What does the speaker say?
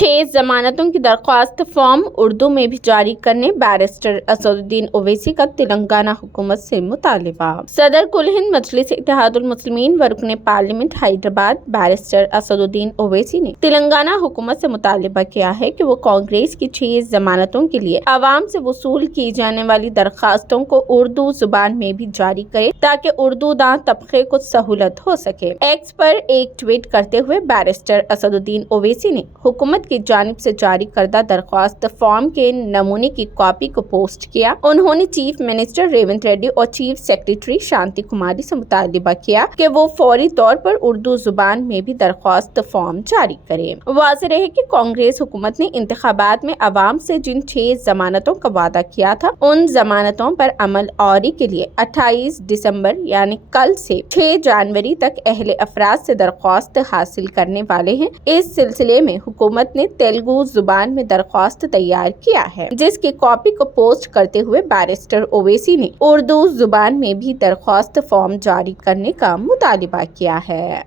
6 ضمانتوں کی درخواست فارم اردو میں بھی جاری کرنے بیرسٹر اسدالدین اویسی کا تلنگانہ حکومت سے مطالبہ۔ صدر کل ہند مجلس اتحاد المسلمین و رکن پارلیمنٹ حیدرآباد بیرسٹر اسدالدین اویسی نے تلنگانہ حکومت سے مطالبہ کیا ہے کہ وہ کانگریس کی 6 ضمانتوں کے لیے عوام سے وصول کی جانے والی درخواستوں کو اردو زبان میں بھی جاری کرے تاکہ اردو داں طبقے کو سہولت ہو سکے۔ ایکس پر ایک ٹویٹ کرتے ہوئے بیرسٹر اسدالدین اویسی نے حکومت کی جانب سے جاری کردہ درخواست فارم کے نمونے کی کاپی کو پوسٹ کیا۔ انہوں نے چیف منسٹر ریونت ریڈی اور چیف سیکریٹری شانتی کماری سے مطالبہ کیا کہ وہ فوری طور پر اردو زبان میں بھی درخواست فارم جاری کرے۔ واضح رہے کہ کانگریس حکومت نے انتخابات میں عوام سے جن 6 ضمانتوں کا وعدہ کیا تھا ان ضمانتوں پر عمل آوری کے لیے 28 دسمبر یعنی کل سے 6 جنوری تک اہل افراد سے درخواست حاصل کرنے والے ہیں۔ اس سلسلے میں حکومت نے تیلگو زبان میں درخواست تیار کیا ہے، جس کی کاپی کو پوسٹ کرتے ہوئے بیرسٹر اویسی نے اردو زبان میں بھی درخواست فارم جاری کرنے کا مطالبہ کیا ہے۔